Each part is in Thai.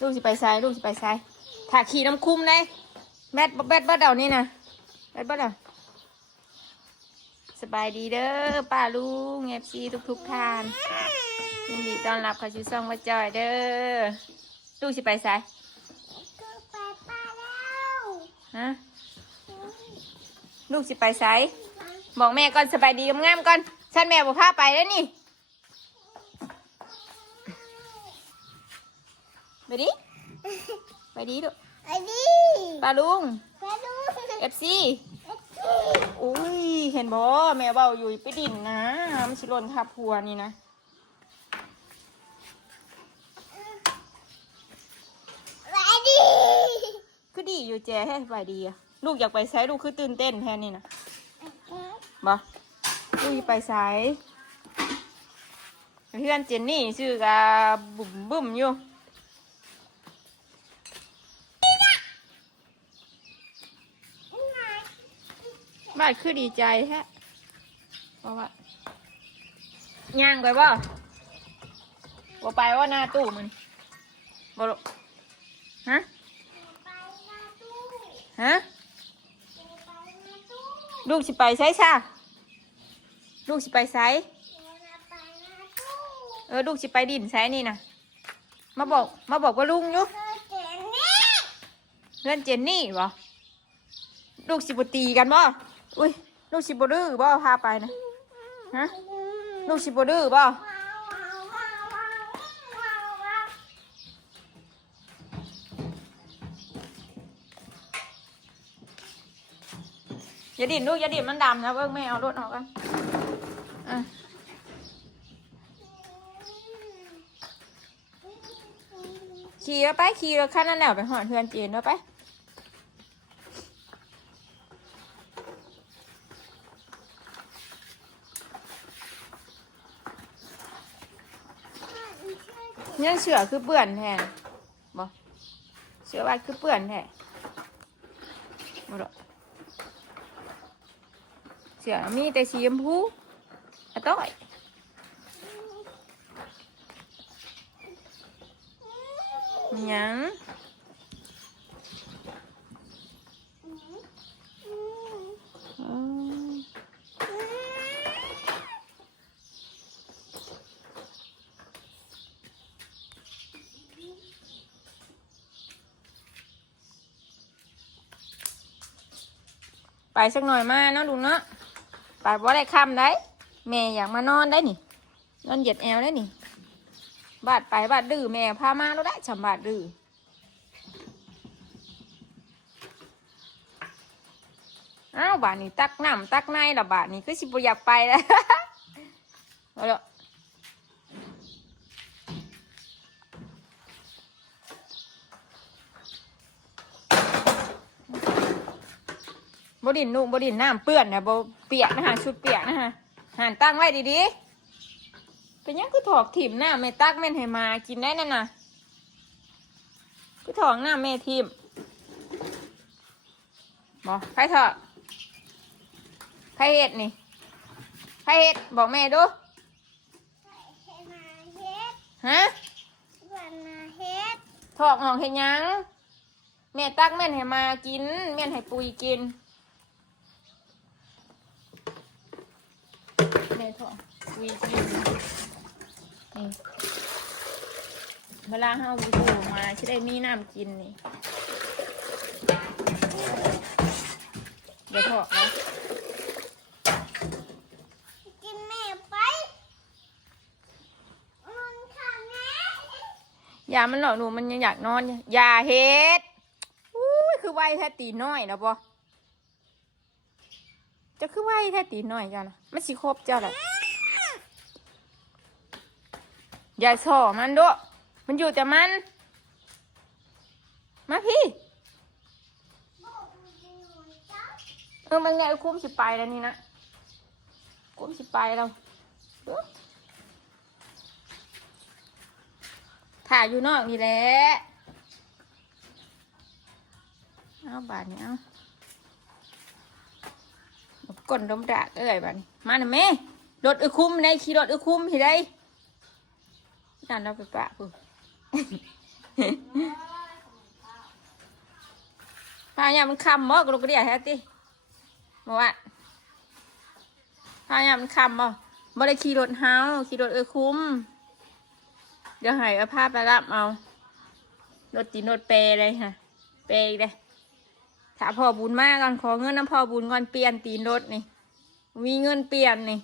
ลูกสิไปไซลูกสิไปไซถ้าขี่น้ำคุ้มได้แบดบ้าเดานี่นะแบดบ้าเดาสบายดีเด้อป้าลุงเอฟซีทุกท่านยินดีต้อนรับเข้าสู่ช่องมาจอยเด้อลูกสิไปไซไปป้าแล้วฮะลูกสิไปไซบอกแม่ก่อนสบายดีงามๆก่อนฉันแม่บอกพาไปแล้วนี่ไปดิไปดิลูกไปดิป้าลุงไปดู เอฟซีอุ้ยเห็นบ่แม่เบาอยู่ไปดินนะมันชิลนทับหัวนี่นะไปดิคือดีอยู่แจให้ไปดีอะลูกอยากไปไซลูกคือตื่นเต้นแทนนี่นะบ่ลูกอยากไปไซเพื่อนเจนนี่ชื่อกะบุ่มอยู่บ้านคือดีใจแฮะเพราะว่าย่างไปบ่ไปว่าหน้าตู้มันบ่ลูกฮะฮะลูกสิไปไซช่าลูกสิไปไซลูกสิไปดินไซนี่นะมาบอกว่าลุงอยู่เพื่อนเจนนี่บ่ลูกสิบตีกันบ่อุ้ยลูกสิบดื้อบ่พาไปนะฮะลูกสิบดื้อบ่อย่าดิ่นลูกอย่าดิ่นมันดำนะเบิ้งไม่เอารถออกกันขี่แล้วไปขี่แล้วขั้นนั่นแหละไปหอดเพื่อนเจนแล้วไปยังเสือคือเปื่อนแทนบ่เสือว่าคือเปื่อนแทนบ่ดอกเสือมีแต่สีชมพูอะต้อยยังไปสักหน่อยมาเนาะลุงเนาะไปบ่ได้ค่ำได้แม่อยากมานอนได้นี่นอนเหยียดแอวได้นี่บาดไปบาดดื้อแม่พามาแล้วได้ฉ่ำบาดดื้ออ้าวบาดนี้ตักน้ำตักในละบาดนี้ก็สิบอยากไปแล้วเอาละบดินนุ่มบดินน้ำเปื้อนนะบเปียกนะฮะชุดเปียกนะฮะหันตั้งไว้ดีๆเป็นยังคือถอกถิ่มหน้าแม่ตักแม่นให้มากินได้นั่นน่ะคือถอกหน้าแม่ทิมบอกใครถอกใครเห็ดนี่ใครเห็ดบอกแม่ดูฮะถอกออกเห็ดยังแม่ตักแม่นให้มากินแม่นให้ปุยกินแม่ถอกปุยกินนี่เวลาเฮาดูมาจะได้มีน้ำกินนี่เดี๋ยวถอกนะกินแม่ไปมันทำแม่ยามันหลอกหนูมันยังอยากนอนอย่าเฮ็ดอุ้ยคือไวแท้ตีน้อยนะปะจะคือไวแท้ตีน้อยจ้ะนะมันสิครบจ้ะแหละอย่าส่อมันด้วยมันอยู่แต่มันมาพี่มันไงคุ้มสิไปแล้วนี่นะคุ้มสิไปแล้วถ่ายอยู่นอกนี่แหละเอาบาทนี้เอาก้นดมดากบาทนี้มาหน่อยแม่รถคุ้มได้ขี่รถคุ้มที่ได้นั่นเราไปปะปุ๊ พายามมันคำบ่กระดูกกระเดียแฮตติบอกว่าพายามมันคำบ่ได้ขี่รถเฮาขี่รถคุ้มเดี๋ยวให้เอาผ้าไปรับเอารถตีนรถเปย์เลยค่ะเปย์เลยถ้าพ่อบุญมากก่อนขอเงินน้ำพ่อบุญก่อนเปลี่ยนตีนรถนี่มีเงินเปลี่ยนนี่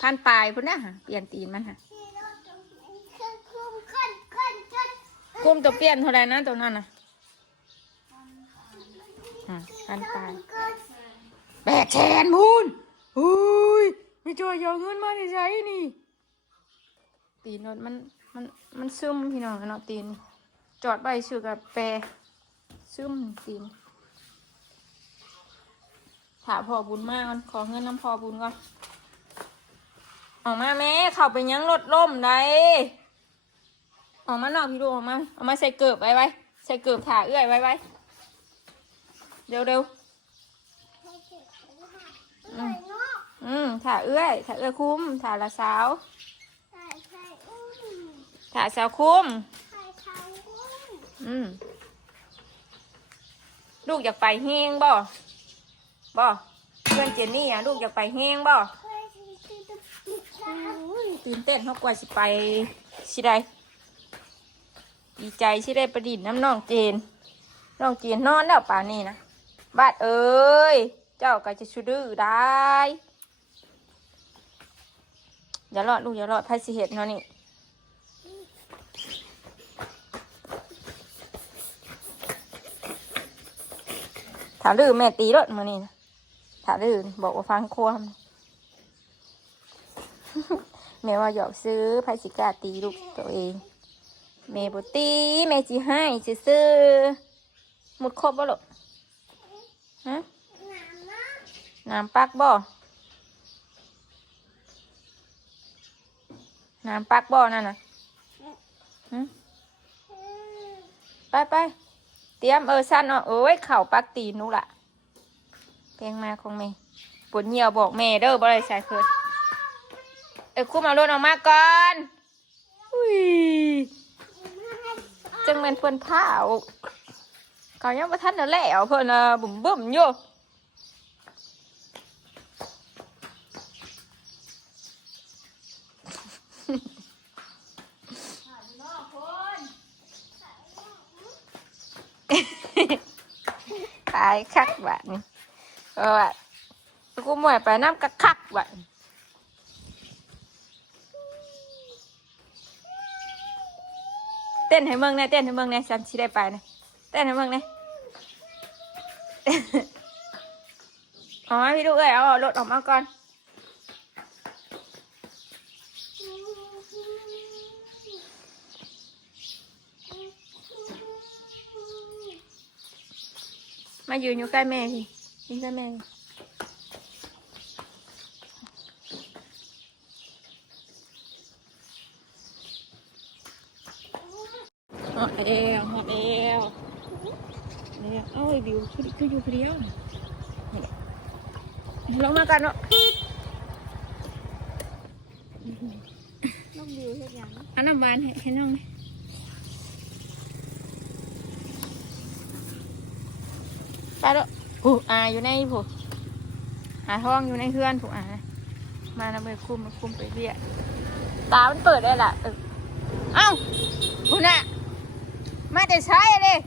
พันปลายพุ่นนะค่ะเปลี่ยนตีนมันค่ะกุ้มตัวเปลี่ยนเท่าไรนะตัวนั้นน่ะพันปลาย800,000มูลอุ้ยไม่จอยเอาเงินมาได้ใช้นี่ตีนรถมันซึมพี่น้องเนาะตีนจอดใบชื่อกับแปรซึมตีนถาพอบุญมากก่อนขอเงินน้ำพอบุญก่อนออกมาแม่เข้าไปยังรถล่มได้ออกมานอกพี่ดูออกมาใส่เกือบไว้ใส่เกือบถาเอื้อยไว้เร็วถาเอื้อยคุ้มถาละสาวถาสาวคุ้มลูกอยากไปแห้งบ่เพื่อนเจนนี่ลูกอยากไปแห้งบ่ตื่นเต้นเขากว่าสิไปสิได้ดีใจสิได้ประดิษฐ์น้ำน้องเจนนอนแล้วป่านนี้นะบาดเอ้ยเจ้าก็จะชูดื้อได้อย่ารอดลูกอย่ารอดไพ่สิเหตุเนาะนี่ถาลือแม่ตีรถมานี่นะถาลือบอกว่าฟังความ แม่ว่าหยอกซื้อไพ่สิกาตีลูกตัวเองแม่บุตีแม่จีให้ซื้อหมดครบบ่ลูกฮะน้ำปักบ่นั่นน่ะไปเตรียมสั้นเอ้ยเข่าปักตีนุล่ะเพลงมาของแม่ปวดเหี่ยวบอกแม่เด้อบ่ได้ใส่เพิ่นคุ้มเอารถออกมาก่อนจังเป็นเพิ่นผ้าเขายังบ่ทันได้แล้วเพิ่นบุ่มอยู่ตายคักแบบนี้ว่ากูหมวยไปน้ำคักแบบเต้นให้เมืองเนี่ยฉันสิได้ไปเนี่ยเต้นให้เมืองเนี่ยอ๋อพี่ดูเอารถออกมาก่อนมายืนอยู่ใกล้แม่พี่ยืนใกล้แม่หอดเอวเนี่ยเอ้ยบิวคืออยู่คนเดียวลงมากันเนาะน้องบิวเฮ็ดหยังอันน้ำหวานให้น้องไปแล้วผู้อยู่ในผู้หาท้องอยู่ในเฮือนผู้มาแล้วไปคุมไปเรียกตามันเปิดได้ล่ะเอ้าคุณน่ะมาแต่ใช้เลย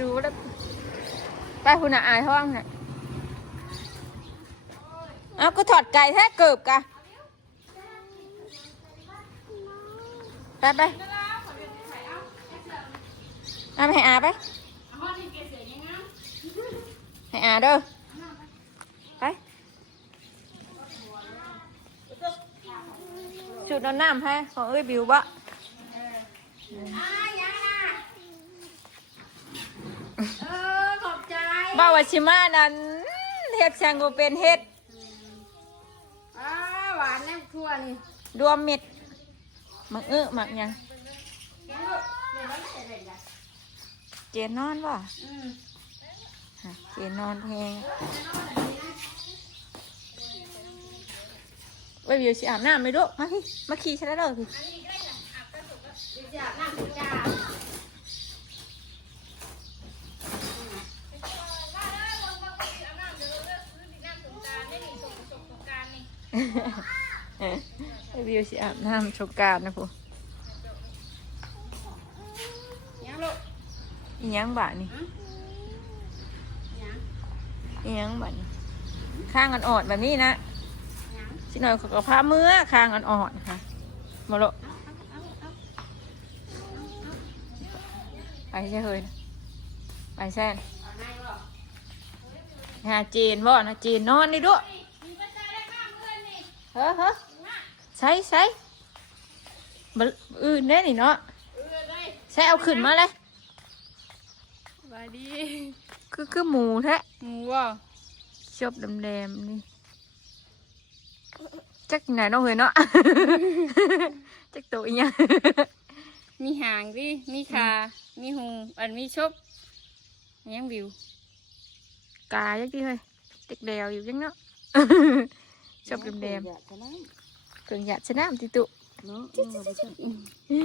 ดูแล้วไปคุณน่ะท้องน่ะเอ้าก็ถอดไก่แท้เกือบกะไปเอาไปให้อาไปให้อาเด้อไปจุดน้ำให้ของเอ้ยบิวบะขอบใจบ้าวชิมานั้นเฮ็ดช่างก็เป็นเฮ็ดหวานแล้วทั่วนี่รวมเม็ดหมักหมักยังเจนนอนว่ะเจนนอนแพง ไว้เดี๋ยวสิอาบน้ำไหมลูกมาพี่มาขี่ฉันแล้วเด้อพี่ อันนี้ด้วยนะอาบกระสุกก็เดี๋ยวจะอาบน้ำถึงจ้า ไว้เดี๋ยวสิอาบน้ำสงกรานต์นะพู ยังลูก อีหยังบาดนี่ ยัง อีหยังบาดนี่ข้างอ่อนๆแบบนี้นะ ยัง สิหน่อยเขาก็พาเมื่อข้างอ่อนๆค่ะมาโล เอา ไปใช่เฮ้ยไปแซ่น เอาในบ่ หาจีนบ่นะจีนนอนดิด้วย มีปัจจัยได้ข้ามเพื่อนนี่ เฮ้อใส่บอื่นได้นี่เนาะ เลย ใส่เอาขึ้นมาเลย สบายดี คือหมูแท้ หมูว่ะ ชอบแดมๆนี่จักไหนเนาะเฮ้ยเนาะ จักตัวอีหยัง มีหางดิมีขา มีหูอันมีชบยังวิว กาจักดิเฮ้ยจักแดวอยู่จังเนาะ ชอบแดมๆเครื่องหยาดชะน้ำติตุ เนาะ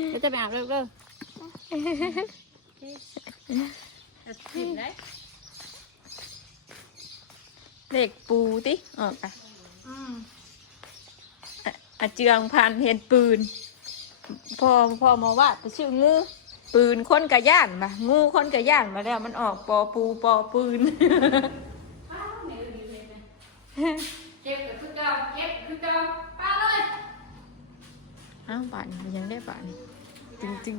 แล้วจะไปอาบเร็วถิ่มได้ เด็กปูติออกไปอาเจืองพันเห็นปืนพอมาว่าไปชื่องูปืนคนกระย่านมางูคนกระย่านมาแล้วมันออกปอปูปอปืน เก็บกับคือเก่าเก็บคือเก่าป้าเลย อ้าวบาทนี่มันยังได้บาทนี่จริง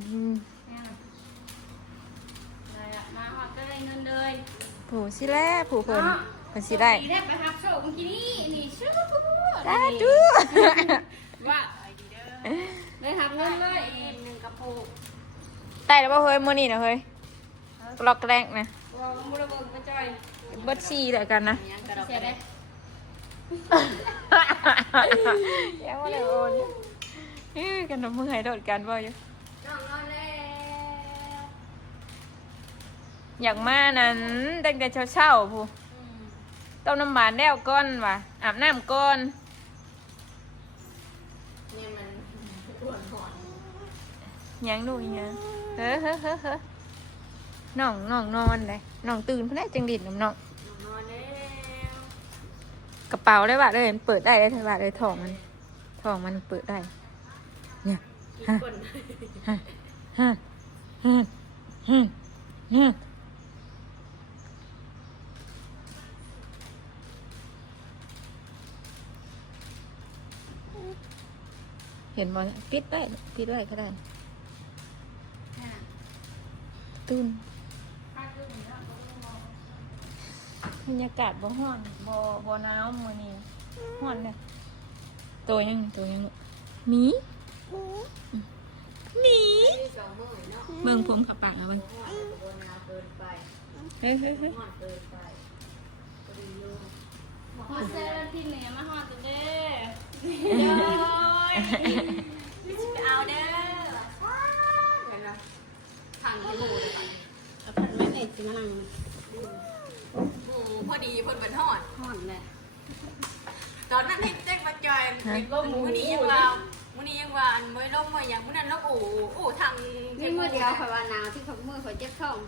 มาหอดก็ได้เงินเลย ๆผู้สิแล้ผู้เพิ่นสิได้ ดีได้ไปครับโชคเมื่อกี้นี่ชู้ สาธุ ว่าได้ทำเงินเลยหนึ่งกระปุก ได้แล้วบ่เฮ้ยมื้อนี้นะเฮ้ยกรอกแรกนะ ว่ามุระเบิดไปจอย เบิดซี่แล้วกันนะ ยังกระดกได้ ยังบ่ได้โอนกันน้ำมือให้โดดกันบ่อยู่ น้องนอนแล้ว อยากมานั้นตั้งแต่เช้าๆผู้ต้มน้ำหวานแล้วก่อนว่ะอาบน้ำก่อน เนี่ยมันปวดหัว ยังดูอีกยังเฮ้อน้องนอนเลยน้องตื่นเพื่อนจังดิดน้ำน้อง นอนแล้ว กระเป๋าได้บาทเลยมันเปิดได้เลยบาทเลยท้องมันเปิดได้เนี่ย กินก่อน เนี่ยเห็นบอลปิดได้ก็ได้ตื่นบรรยากาศบ่ฮ้อนบ่หนาวมื้อนี้ฮ้อนเนี่ยตัวยังหมีหมีเบิ่งผมขับปากนะเบิ่งเฮ้ย มาเซอร์ที่เหนือมาหอดเด้เอาเด้อเห็นไหมถังที่บูดแล้วพันแม่เอกจะมานั่งบูพอดีเพิ่นเป็นหอดแหละตอนนั้นให้แจ้งมาจอยมื้อนี้ยังว่าอันไม่ล่มมาอย่างมื้อนั้นแล้วโอ้ทางนี่มื้อเดียวข่อยว่าหนาวที่เขามื้อข่อยเจ็บท้อง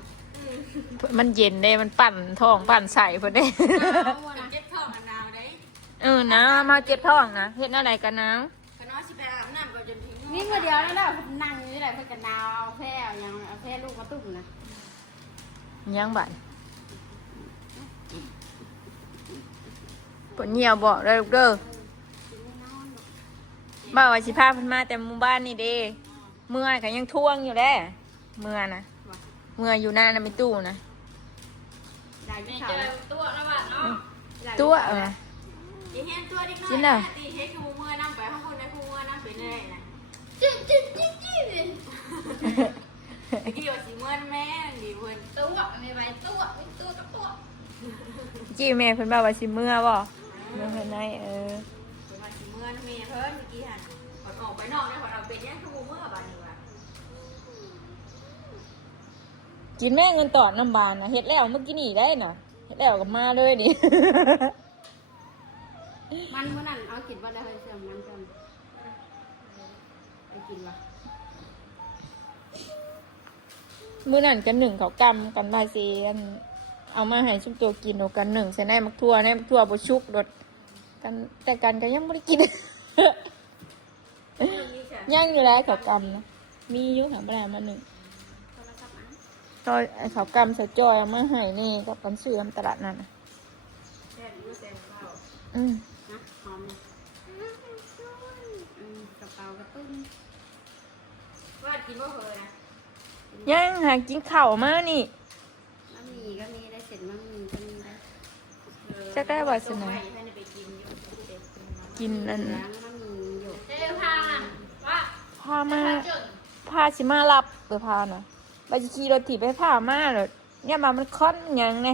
มันเย็นเด้มันปั่นท้องปั่นใส่เพิ่นเด้ เจ็บท้องหนาวเด้ นะมาเจ็บท้องนะเฮ็ดอะไรกันนะ ก็น้อยสิไปอาบน้ำก็จนถึงนี่มื้อเดียวแล้วนั่งอยู่นี่แหละเพิ่นก็หนาวเอาแพร่ยังเอาแพร่ลูกมาตุ้มนะ ยังบัดปวดเหี่ยวบอกเด้อลูกเด้อบ่าวว่าสิพาเพิ่นมาแต่หมู่บ้านนี่เด้เมื่อก็ยังท่วงอยู่แล้เมื่อนะเมื่ออยู่หน้าน่ะไม่ตู้นะ ได้เจอตัวแล้วว่ะเนาะ ตัวยิงเห็นตัวเด็กน้อย กินน่ะ ตีเฮ็ดคูมือน้ำไปข้างบนในคูมือน้ำไปเลยนะจิ๊บเลยกี่ว่าสิเมื่อแม่ดีเพิ่นตัวไม่ไหวตัวกับตัว จี้แม่เพิ่นบ่าวว่าสิเมื่อบ่เมื่อเพิ่นได้เพิ่นว่าสิเมื่อแม่เพิ่นเมื่อกี้หั่นขอออกไปนอกได้ขอเอาเป็นยังคูมือบัดนี้ว่ะ กินแม่เงินตอดน้ำบานนะเฮ็ดแล้วเมื่อกี้นี่ได้น่ะเฮ็ดแล้วก็มาเลยดิ มันเมื่อนั้นเอากินว่าได้เสื่อมมันจนไปกินวะ มื้อนั้นกันหนึ่งเขากำได้สิอันเอามาให้ชุบตัวกินเอากันหนึ่งใส่ในมักทั่วในมักทั่วบ่ชุกรสกันแต่กันก็ยังบ่ได้กิน ยังอยู่แล้วเขากำนะมีอยู่หาบ่ได้มาหนึ่งตอนไอ้เขากำใส่จอยเอามาให้นี่กับกันซื้อตลาดนั่นน่ะ แซ่บอยู่แซ่บเปล่า อืม นะหอมกระเป๋ากระตุ้นว่ากินว่าเคยนะ ยังหากินข้าวมานี่ มะหมี่ก็มีได้เสร็จมะหมี่ก็มีได้ จะได้ว่าสนะ ไปกินอยู่ กินนั่น ล้างมะหมี่อยู่ พามาพาสิมารับพาน่ะไปจะขี่รถถีบไปพามาเลยเนี่ยมามันค้อนอย่างไง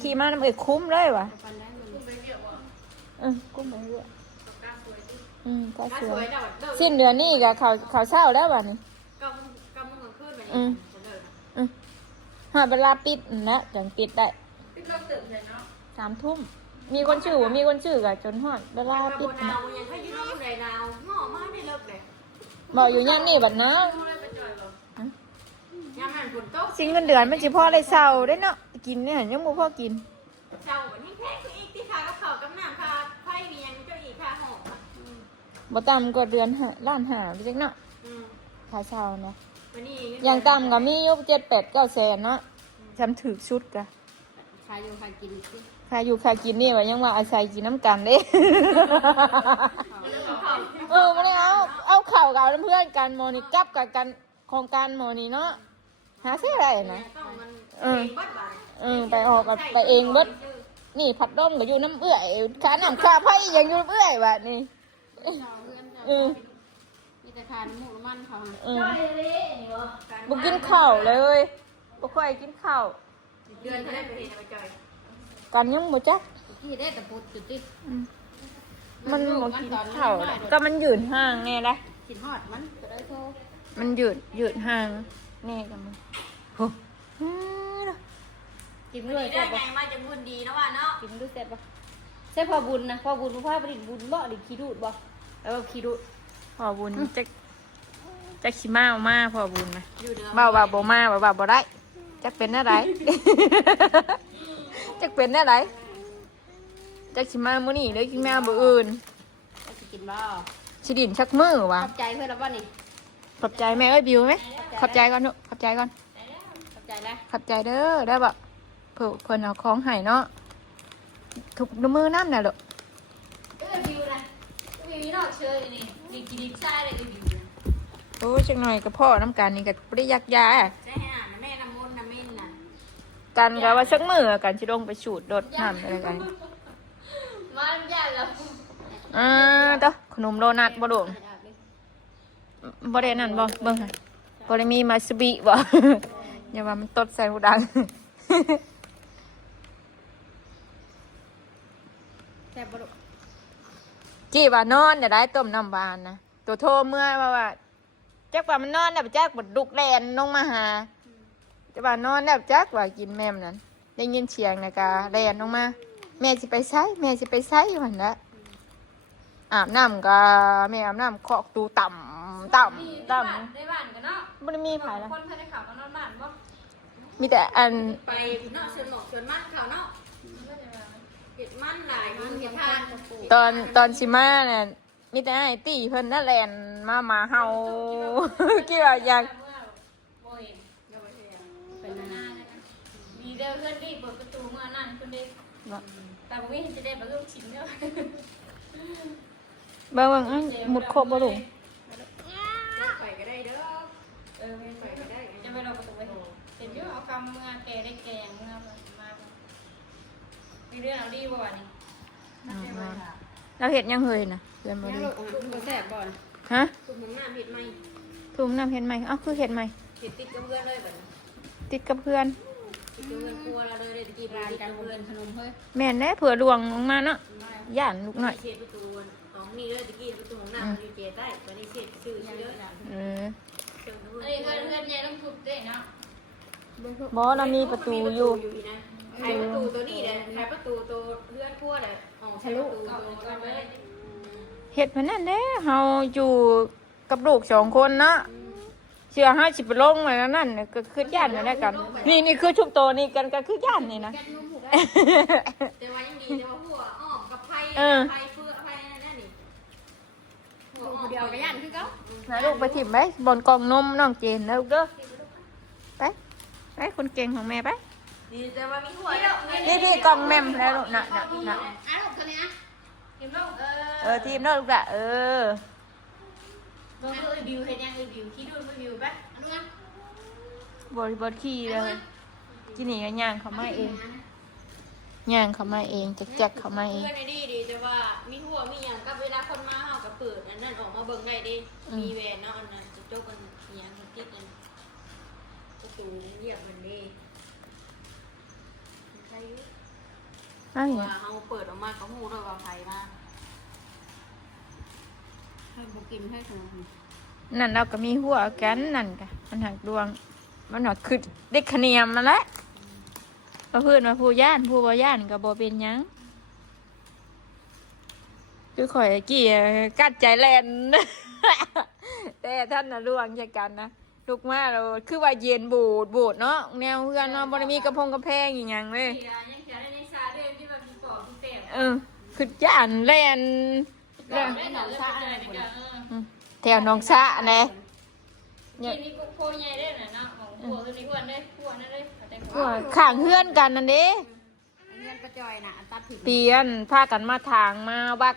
ขี่มาน้ำเอกคุ้มเลยว่ะ ปันได้มัน กุ้งไปเรื่อยก็สวย เด้อ สิ้นเดือนนี้กับเขาเช่าแล้วว่ะนี่ กำมือขึ้นไป หาเวลาปิดนะจังปิดได้ ปิดเราตื่นเลยเนาะ 3 ทุ่มมีคนชื่อว่ามีคนชื่อกับจนฮอดเวลาปิด หนา นะ วยังให้ยืนอยู่ในหนาวหม้อมาไม่เลิกเลย บอกอยู่ย่านนี่บัดนะ ยามมันฝนตก สิ้นเงินเดือนมันสิพ่อได้เช่าได้เนาะกินเนี่ยยังบ่พ่อกิน เช้าวันนี้แค่คืออีกที่ขากับเขากับน้ำคาไพ่มียังเจ้าอีกคาหอม บ่ต่ำกว่าเดือนล้านหาไปจักเนาะค่าเช่านะ วันนี้ อย่างต่ำก็มีอยู่7-8-9 แสนเนาะจำถือชุดกะ ขายอยู่ขายกินสิ ค่าอยู่ค่ากินนี่ว่ายังว่าอาศัยกินน้ำกันเด้ ไม่ได้เอาเข่ากับเพื่อนกันโมนี่กลับกับกันโครงการโมนี่เนาะหาเสียอะไรนะไปออกกับไปเองเบิดนี่ผัดด้มก็อยู่น้ำเอื้อยขาหนำขาไผ่ยังอยู่เอื้อยว่ะนี่ มีแต่ทานหมูมันเขา บุกินข้าวเลยบุค่อยกินข้าว เดือนเขาได้ไปเห็นไปจ่อย กันยังบ่จัก ที่ได้แต่ปุดจุดที่ มันบ่กินข้าวก็มันยืนห่างไงล่ะ กินฮอดมันจะได้โทร มันยืดห่างแน่กันมันโห กินด้วยได้ไงมาจะบุญดีนะว่าเนาะ กินดูเสร็จปะใช่พอบุญนะพอบุญพ่อผลิตบุญบ่หรือขี้ดูดบ่ขี้ดูดพอบุญจะขี้มาเอามาพอบุญนะ อยู่เดิม บ่าวบ่มาบ่าวบ่ได้จะเป็นอะไร จะเป็นอะไรจะขี้มามื้อนี้หรือขี้มามื้ออื่น จะกินบ่ สิดินชักมือวะ ขอบใจเพื่อนแล้วบ่นี่ ขอบใจแม่เอ้ยบิวไหมขอบใจก่อนลูกขอบใจก่อน ขอบใจแล้ว ขอบใจเด้อได้บ่เพิ่นเอาของให้เนาะถูกมือน้ำน่ะลูก วิวนะวิวนี่เนาะเชยนี่ดีกินดีใช่เลยวิวนะ โอ้ยจังหน่อยกับพ่อน้ำกันนี่ก็บ่ได้ยักยา ใช่ฮะแม่น้ำมนต์น้ำเม่นน่ะ กันก็ว่าสักมือกันสิลงไปฉูดรถน้ำอะไรกัน มันยากแล้ว เด้อขนมโดนัทบ่ลูกบ่ได้นั่นบ่เบิ่งค่ะบ่ได้มีมาสบิบ่ อย่าว่ามันตดใส่หูดัง แซ่บบ่ลูก จี้ว่านอนเดี๋ยวได้ต้มน้ำหวานนะตัวโทรเมื่อว่าจักว่ามันนอนแล้วจักบ่ดุกแลนลงมาหาจักว่านอนแล้วจักว่ากินแม่มนั้นได้ยินเสียงนะกะแลนลงมาแม่สิไปไสแม่สิไปไสหั่นละอาบน้ำก็แม่อาบน้ำเคาะตูต่ำต่ำต่ำ ได้บ้านกันเนาะ บ่ได้มีไผละ คนภายในข่าวก็นอนบ้านบ่ มีแต่อัน ไปเนาะเชิญหมอกเชิญมันเขาเนาะเห็ดมันหลายมันเห็ดทาน ตอนชิมาเนี่ยมีแต่ไอ้ตี้เพิ่นนั่นแหละมาเฮา กี่ว่าอยาก เป็นหน้าเลยนะมีเด้อเพื่อนรีบเปิดประตูเมื่อนั่นคุณเด็กแต่บ่มีจะได้บ่ลูกชิ้นเด้อ เบิ่งหมุดครบบ่ลูก ไปก็ได้เด้อไม่ไปก็ได้จะไปรอประตูไว้เห็นอยู่เอาคำเมื่อแกได้แกงเมื่อมามีเรื่องเอาดีบ่วะนี่ เราเฮ็ดยังเฮยน่ะเพิ่นบ่ ยัง ได้ ลูกบ่แซ่บบ่ ฮะ คุณมึงน้ำเห็ดไหม ทุ่มน้ำเฮ็ดใหม่เอ้าคือเฮ็ดใหม่ เห็ดติดกับเพื่อนเลยแบบ ติดกับเพื่อน ติดกับเพื่อนครัวเราเลยได้กินร้านกันเพื่อนขนมเฮ้ย แม่นแน่เผื่อลวงลงมาเนาะย่านลูกหน่อย เช็ดประตูของนี่เลยตะกี้ประตูของน้ำอยู่เจได้วันนี้เช็ดชื่อเยอะ เออ อันนี้เพื่อนใหญ่ต้องทุบด้วยเนาะ บ่เรามีประตูอยู่ นะ ไขประตูตัวนี้เลยไขประตูตัวเลื่อนขั้วเลยอ๋อทะลุตัวเลย เฮ็ดมันนั่นเด้เฮาอยู่กับลูก2คนเนาะเชื่อห้าสิบลงเลยนะนั่นน่ะก็คือย่านกันแล้วกันนี่คือชุบโตนี่กันก็คือย่านนี่นะ แกนุ่มหูได้แต่ว่ายังดีแต่ว่าหัวอ้อมกับไผ่ไผ่เฟือกไผ่นั่นนี่หัวอ้อมเดียวกับยันคือเขา นะลูกไปถิ่มไปบนกล่องนมน้องเจนนะลูกเด้อไปคนเก่งของแม่ไป นี่แต่ว่ามีหัว นี่กล่องแม่มแล้วลูกน่ะ อ่ะลูกตัวนี้อ่ะกินลูกทีมเนาะลูกละมึงบิวเห็นยังบิวคิดดูมึงบิวปะอันนู้น บริขี้เลยที่นี่ก็ย่างเขามาเองย่างเขามาเองจักเขามาเอง เพื่อนดีแต่ว่ามีหัวมีอย่างกับเวลาคนมาเฮากับเปิดอันนั้นออกมาเบิ่งได้ดิมีแหวนเนาะอันนั้นจะโจกันอย่างติดอันประตูเรียกมันดิใครอยู่ นั่นไง ว่าเฮาเปิดออกมาก็ฮู้ด้วยว่าไผมาให้บ่กินให้ขนม นั่นเราก็มีหัวกันนั่นกะมันหักดวงมันหักคือเด็กขเนียมมาแล้วพอเพื่อนมาผู้ย่านผู้บ่ย่านก็บ่เป็นหยังคือข่อยกี่กัดใจแลน แต่ท่านน่ะร่วงจากกันนะลูกมาเราคือว่าเย็นบูดเนาะแนวเพื่อนเนาะบ่ได้มีกระพงกระแพงอีหยังเลยคือย่านแลนแถวหนองสะนะเนี่ยข้างเพื่อนกันนั่นเด้เตียนพากันมาทางมาวัก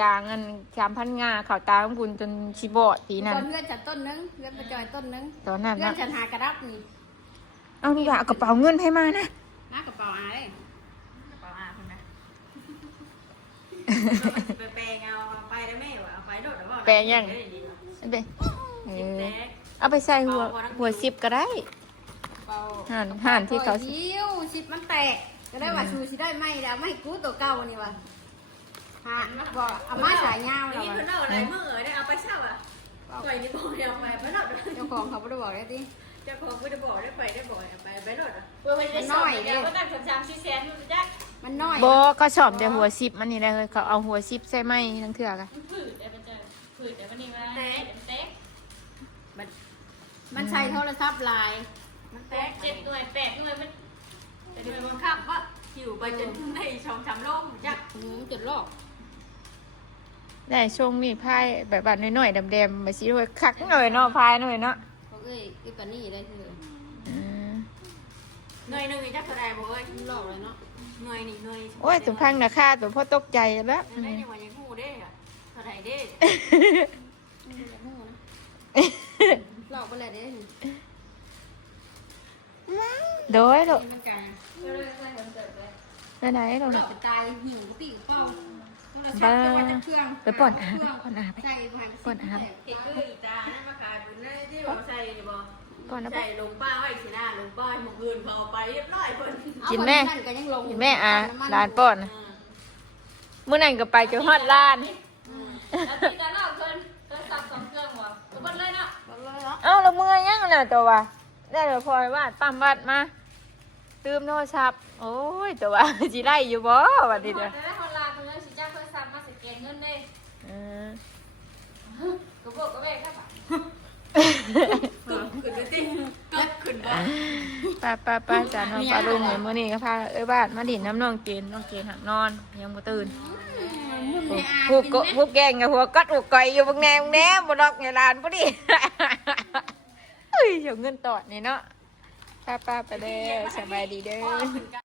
ยางอัน3,000 งาข่าวตาของคุณจนชิบอดตีนั่น เพื่อนฉันต้นนึงเพื่อนประจอยต้นนึง ตอนนั้น เพื่อ นะ นฉันหากระดับนี่ เอาดีกว่าเอากระเป๋าเงินให้มานะ น้ากระเป๋าอาเลยกระเป๋าอาคุณนะไปแปลงเอาไปได้ไหมวะเอาไปโดดหรือเปล่า แปลงยังเอาไปเอาไปใส่หัวซิปก็ได้ห่านที่เขา ยิ้วชิดมันแตกก็ได้ว่าชูชิได้ไหมแล้วไม่กูตัวเก่านี่วะฮะบอกเอามาสายยาวแล้ว นี่เพิ่นเอาอะไรมื่อได้เอาไปเช่าอ่ะปล่อยนี่บอกเอาไปไปรถ เจ้าของเขาไม่ได้บอกได้ดิ เจ้าของไม่ได้บอกได้ไปได้บอกไปไปรถอ่ะ มันน้อยเด้ ก็ตั้ง3-4 แสนมันจัก มันน้อย โบก็ชอบแต่หัวซิปมันนี่แหละเลยเขาเอาหัวซิปใส่ไหมทั้งเถื่อกะ ผืดได้มันจะผืดได้มันนี่ว่าแตก มันใช้โทรศัพท์ไลน์ มันแตก7 หน่วย8 หน่วยมันเป็นหน่วยบังคับว่าอยู่ไปจนได้2-3 โลจัก จุดลอก ได้ช่วงนี้พายแบบบาดน้อยๆดำๆมาชี้ด้วยคักหน่อยเนาะพายหน่อยเนาะ เขาเอ้ยอีปานี่ได้คือ หน่วยนึงจักเท่าใดบ่เอ้ย ลอกเลยเนาะ หน่วยนี่หน่วย โอ้ยตัวพังนะค่าตัวพ่อตกใจแล้ว ได้ยังว่ายังฮู้เด้เท่าใดเด้ ลอกไปเลยเด้ โดยลูก มันไกล ไปไหนเรา ล เนี่ อย กตายหิวตีเป้าไปป่อนอาไป ใส่ผ่าน ป่อนอา เฮ็ดคืออีตานั่นมาขายบุญได้ที่ว่าใส่นี่บ่ ป่อนนะ ใส่ลงป้าไว้สิหน้าลงป้าหมู่อื่นเขาเอาไปเรียบร้อยเพิ่น กินแม่ร้านป่อนมื้อนั้นก็ไปจนฮอดร้าน แล้วที่จะเล่าเพิ่นสับ2 เครื่องบ่เพิ่นเลยเนาะ เอ้าแล้วเมื่อยยังน่ะตัวว่าได้แล้วพอวาดปั๊มวัดมาลืมโทรศัพท์โอ้ยตัวว่าสิไล่อยู่บ่บัดนี้เด้อ แต่ถ้าคนลาเพิ่นสิจ้างโทรศัพท์มาสแกนเงินได้ก็บอกก็แบกครับขึ้นไปสิขึ้นบ่ ป้าจ้าน้องปลาลุงเนี่ยมื้อนี้ก็พาบ้านมาดินน้ำน้องเกณฑ์หักนอนยังบ่ตื่นผู้แกงกับหัวกัดหัวก่อยอยู่บางแนบ่ดอกไงลานพอดีเฮ้ยเดี๋ยวเงินตอดนี่เนาะป้าไปเด้อสบายดีเด้อ